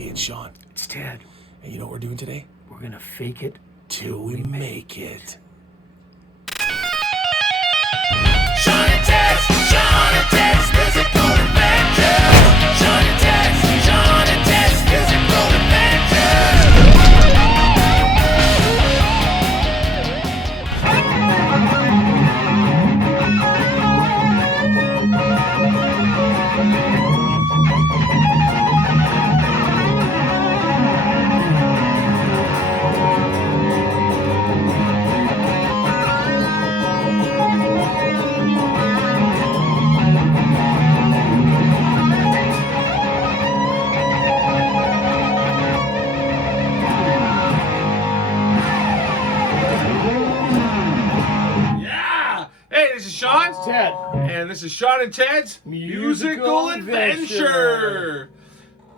Hey, it's Shawn. It's Ted. And you know what we're doing today? We're gonna fake it Till we make it. Shawn and Ted's musical adventures. Shawn and Ted's musical adventures. Yeah! Hey, this is Shawn. Ted. And this is Shawn and Ted's Musical Adventure.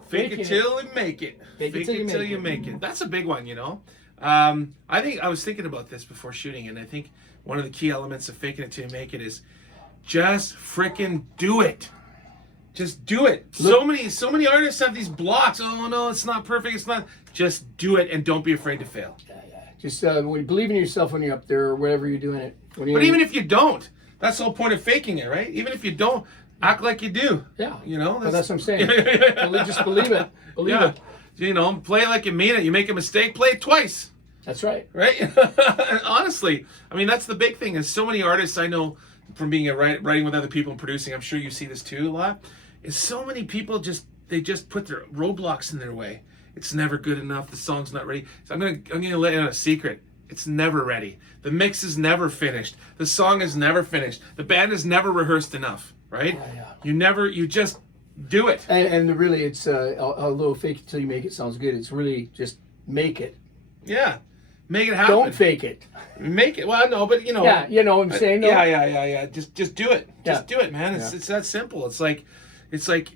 Fake Faking it till you make it. Fake it till you make it. That's a big one, you know. I was thinking about this before shooting, and I think one of the key elements of faking it till you make it is just frickin' do it. Just do it. So many artists have these blocks. Oh no, it's not perfect. It's not. Just do it and don't be afraid to fail. Just when you believe in yourself when you're up there or wherever you're doing it. But even if you don't, that's the whole point of faking it, right? Even if you don't, act like you do. Yeah. You know? That's what I'm saying. Just believe it. Believe it. You know, play it like you mean it. You make a mistake, play it twice. That's right. Right? Honestly. I mean, that's the big thing. Is so many artists I know from being writing with other people and producing, I'm sure you see this too a lot, is so many people just put their roadblocks in their way. It's never good enough. The song's not ready. So I'm gonna let you know a secret. It's never ready. The mix is never finished. The song is never finished. The band is never rehearsed enough, right? You just do it. And really, it's although fake it till you make it sounds good, it's really just make it. Yeah. Make it happen. Don't fake it. Make it. Well, no, but you know. Yeah, you know what I'm saying? No? Yeah. Just do it. Just Yeah. do it, man. It's that simple. It's like,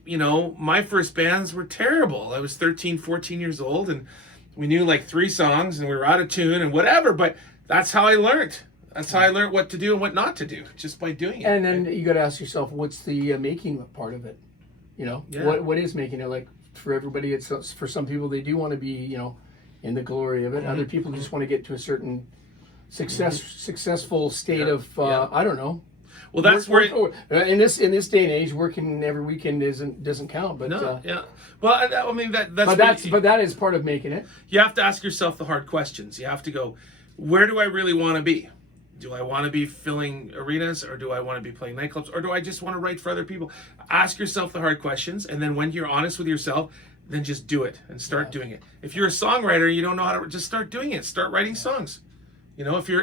you know, my first bands were terrible. I was 13, 14 years old, and we knew like 3 songs, and we were out of tune and whatever, but that's how I learned. That's how I learned what to do and what not to do, just by doing it. And then you got to ask yourself, what's the making part of it? You know, what is making it? Like for everybody, it's for some people they do want to be, you know, in the glory of it. Other people just want to get to a certain successful state of I don't know. Well, that's where in this day and age, working every weekend doesn't count. But well, I mean but that is part of making it. You have to ask yourself the hard questions. You have to go, where do I really want to be? Do I want to be filling arenas, or do I want to be playing nightclubs, or do I just want to write for other people? Ask yourself the hard questions, and then when you're honest with yourself, then just do it and start doing it. If you're a songwriter, you don't know how to, just start doing it. Start writing songs. You know, if you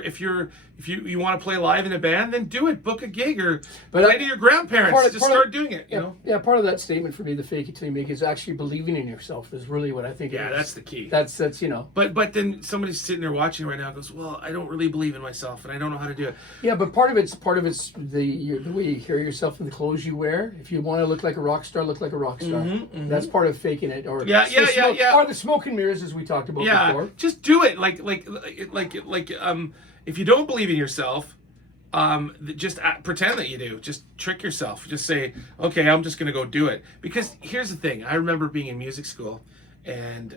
want to play live in a band, then do it. Book a gig or play to your grandparents. Start doing it. You know. Yeah, part of that statement for me, the fake it till you make it, is actually believing in yourself. Is really what I think. Yeah, that's the key. That's you know. But then somebody's sitting there watching right now and goes, well, I don't really believe in myself and I don't know how to do it. Yeah, but part of it's the way you carry yourself and the clothes you wear. If you want to look like a rock star, look like a rock star. That's part of faking it. Or Or the smoke and mirrors, as we talked about before. Just do it. Like if you don't believe in yourself, just pretend that you do. Just trick yourself. Just say, okay, I'm just going to go do it. Because here's the thing. I remember being in music school, and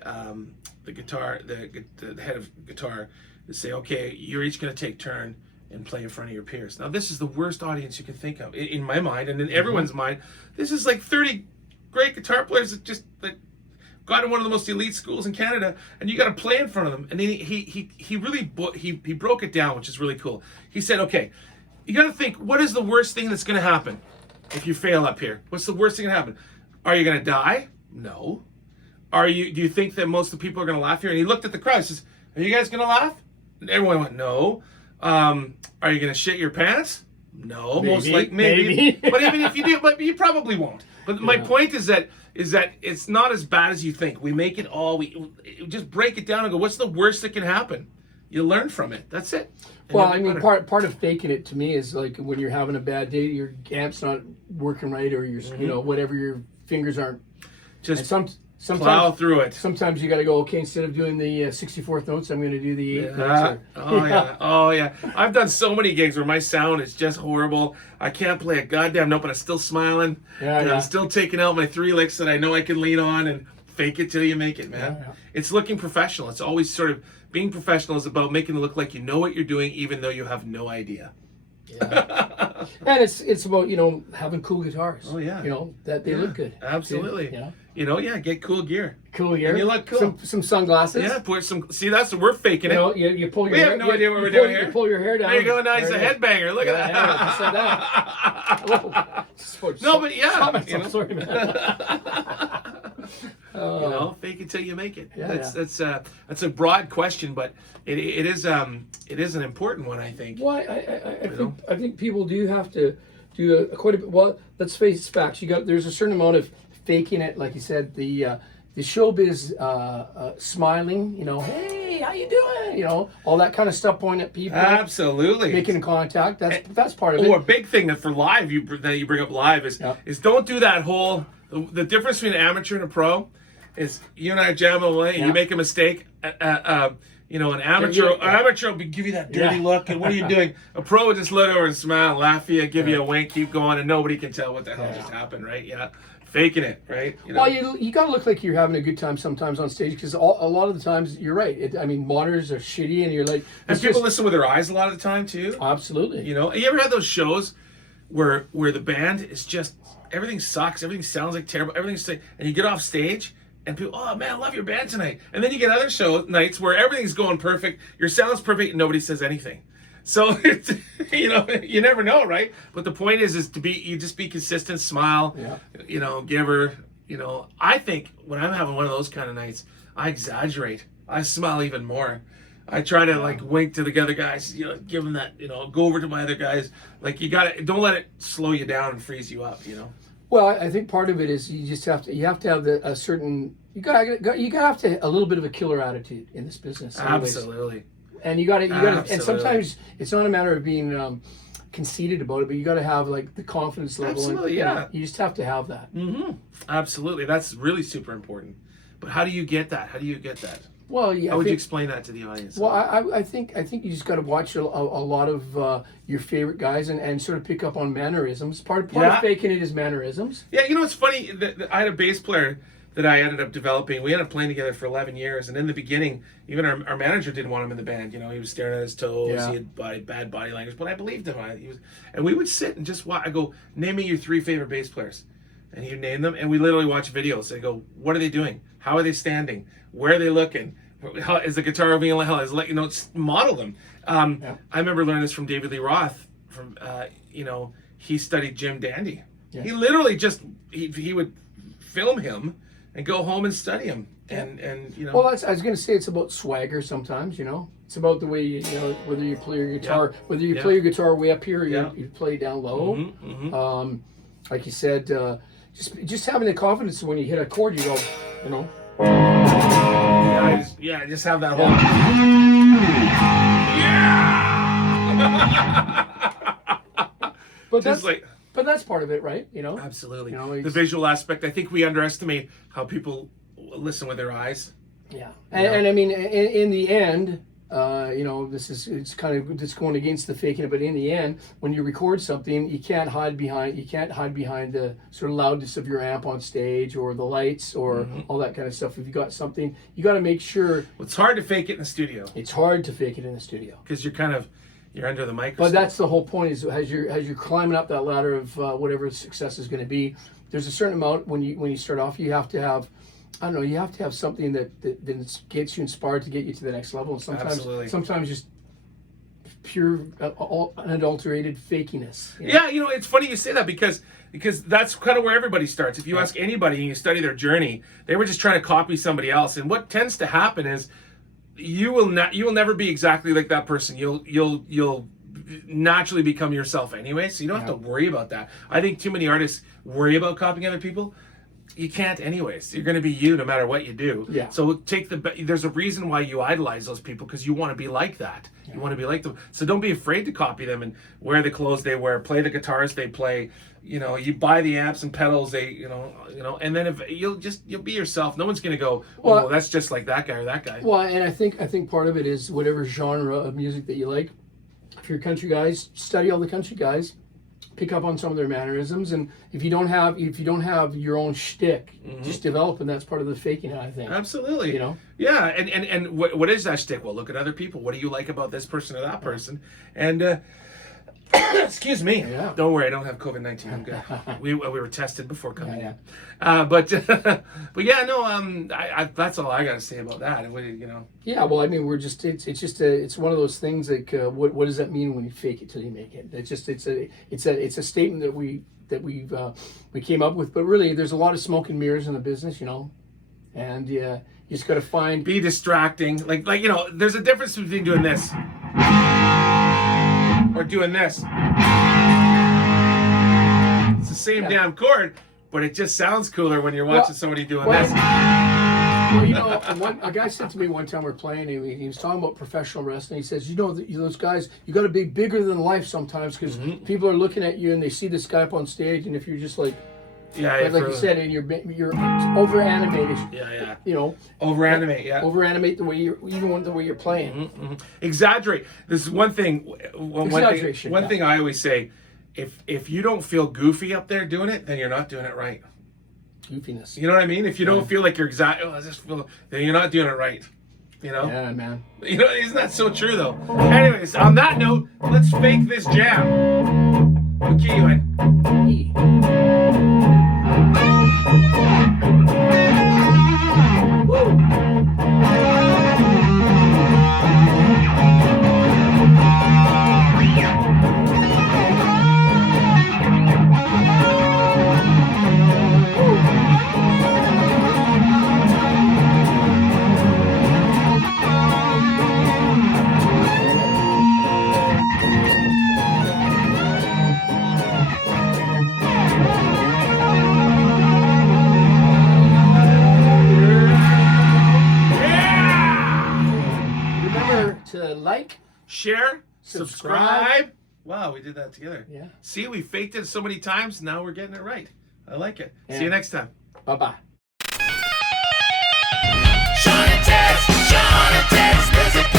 the head of guitar would say, okay, you're each going to take turn and play in front of your peers. Now, this is the worst audience you can think of in my mind and in everyone's mind. This is like 30 great guitar players that got in one of the most elite schools in Canada, and you got to play in front of them. And he really broke it down, which is really cool. He said, okay, you got to think, what is the worst thing that's going to happen if you fail up here? What's the worst thing that happen? Are you going to die? No. Do you think that most of the people are going to laugh here? And he looked at the crowd. He says, are you guys going to laugh? And everyone went, no. Are you going to shit your pants? No. Maybe. But even if you do, but you probably won't. But my point is that it's not as bad as you think. We make it all. We just break it down and go, what's the worst that can happen? You learn from it. That's it. And well, I mean, part of faking it to me is like when you're having a bad day, your amp's not working right, or your you know, whatever, your fingers aren't. Just sometimes plow through it. Sometimes you got to go, okay, instead of doing the 64th notes, I'm going to do the 8th notes. Oh yeah. I've done so many gigs where my sound is just horrible. I can't play a goddamn note, but I'm still smiling. I'm still taking out my 3 licks that I know I can lean on and Fake it till you make it, man. Yeah. It's looking professional. It's always sort of being professional is about making it look like you know what you're doing, even though you have no idea. Yeah. And it's about, you know, having cool guitars. Oh, yeah. You know, that they look good. Absolutely. You know? Get cool gear. Cool gear. And you look cool. Some sunglasses. Yeah, put some. See, we're faking it. You know, you pull your We hair. have no idea what we're pull, doing here. You pull your hair down. There you go. Now he's a There it is. headbanger. Look at Yeah, that. No, but yeah, you know. Sorry, man. Fake it till you make it. Yeah, That's a broad question, but it is an important one, I think. Well, I think people do have to do quite a bit. Well, let's face facts. There's a certain amount of faking it, like you said. The showbiz smiling. You know, hey, how you doing? You know, all that kind of stuff, pointing at people. Absolutely. Making contact. That's part of it. Oh, a big thing that for live that you bring up live is don't do that whole. The difference between an amateur and a pro is you and I are jamming away and you make a mistake. An amateur will give you that dirty look, and what are you doing? A pro will just look over and smile, laugh at you, give you a wink, keep going, and nobody can tell what the hell just happened, right? Yeah, faking it, right? Well, you gotta look like you're having a good time sometimes on stage, because a lot of the times you're right. Monitors are shitty, and you're like. And people listen with their eyes a lot of the time too. Absolutely. You ever had those shows where the band is just everything sucks, everything sounds like terrible, everything's and you get off stage. And people, oh man, I love your band tonight. And then you get other nights where everything's going perfect, your sound's perfect, and nobody says anything. So you never know, right? But the point is you just be consistent, smile, give her, I think when I'm having one of those kind of nights, I exaggerate. I smile even more. I try to wink to the other guys, give them that, go over to my other guys. Like don't let it slow you down and freeze you up, Well, I think part of it is you have to have a certain you have to a little bit of a killer attitude in this business. Anyways. Absolutely. And you got to and sometimes it's not a matter of being conceited about it, but you got to have like the confidence level. Absolutely, and, you just have to have that. Mm-hmm. Absolutely, that's really super important. But how do you get that? Well, yeah. How would you explain that to the audience? Well, I think you just got to watch a lot of your favorite guys and sort of pick up on mannerisms. Part of faking it is mannerisms. Yeah, it's funny. I had a bass player that I ended up developing. We ended up playing together for 11 years, and in the beginning, even our manager didn't want him in the band. He was staring at his toes. Yeah. He had bad body language, but I believed him. And we would sit and just watch. I go, name me your 3 favorite bass players, and he'd name them, and we literally watch videos. I go, what are they doing? How are they standing? Where are they looking? How is the guitar being model them. I remember learning this from David Lee Roth. He studied Jim Dandy. Yeah. He literally he would film him and go home and study him. And Well, I was going to say it's about swagger sometimes. It's about the way whether you play your guitar, whether you play your guitar way up here, or you play down low. Mm-hmm, mm-hmm. Like you said, just having the confidence when you hit a chord, you go, just have that whole. But that's part of it, right? Absolutely. The visual aspect. I think we underestimate how people listen with their eyes. Yeah, and I mean, in the end, it's going against the faking it, but in the end, when you record something, you can't hide behind the sort of loudness of your amp on stage or the lights or all that kind of stuff. If you got something, you got to make sure. Well, it's hard to fake it in the studio. It's hard to fake it in the studio because you're under the microscope. But that's the whole point: is as you're climbing up that ladder of whatever success is going to be, there's a certain amount when you start off, you have to have. I don't know. You have to have something that gets you inspired to get you to the next level. And sometimes just pure, unadulterated fakiness. Yeah, it's funny you say that because that's kind of where everybody starts. If you ask anybody and you study their journey, they were just trying to copy somebody else. And what tends to happen is you will never be exactly like that person. You'll naturally become yourself anyway. So you don't have to worry about that. I think too many artists worry about copying other people. You can't anyways. You're going to be you no matter what you do. Yeah. So there's a reason why you idolize those people, because you want to be like that. Yeah. You want to be like them. So don't be afraid to copy them and wear the clothes they wear, play the guitars they play. You buy the amps and pedals they, and then if you'll be yourself. No one's going to go, oh, that's just like that guy or that guy. Well, and I think part of it is whatever genre of music that you like. If you're country guys, study all the country guys. pick up on some of their mannerisms, and if you don't have your own shtick, just develop, and that's part of the faking it, I think. Absolutely. You know? Yeah, and what is that shtick? Well, look at other people. What do you like about this person or that person? And excuse me. Yeah. Don't worry, I don't have COVID-19. I'm good. we were tested before coming Yeah. in. But yeah, no. I that's all I got to say about that. You know. Yeah, well, I mean, it's one of those things like what does that mean when you fake it till you make it? It's a statement that we came up with, but really there's a lot of smoke and mirrors in the business, you know, and you just got to find Be distracting, like you know. There's a difference between doing this or doing this. It's the same damn chord, but it just sounds cooler when you're watching somebody doing this. Well, you know, a guy said to me one time we're playing, he was talking about professional wrestling. He says, you know, those guys, you got to be bigger than life sometimes because people are looking at you and they see this guy up on stage, and if you're just like, like you said, and you're over animated. Yeah. You know, Over animate. Yeah. over animate the way you're playing. Exaggerate. This is one thing. Exaggeration, One thing I always say: if you don't feel goofy up there doing it, then you're not doing it right. Goofiness. You know what I mean? If you don't feel like you're then you're not doing it right. You know? Yeah, man. You know, isn't that so true though? Anyways, on that note, let's fake this jam. What key you in? E. Remember to like, Share, Subscribe. subscribe. Wow, we did that together. Yeah. See, we faked it so many times. Now we're getting it right. I like it. Yeah. See you next time. bye-bye. Shawn and Ted's Music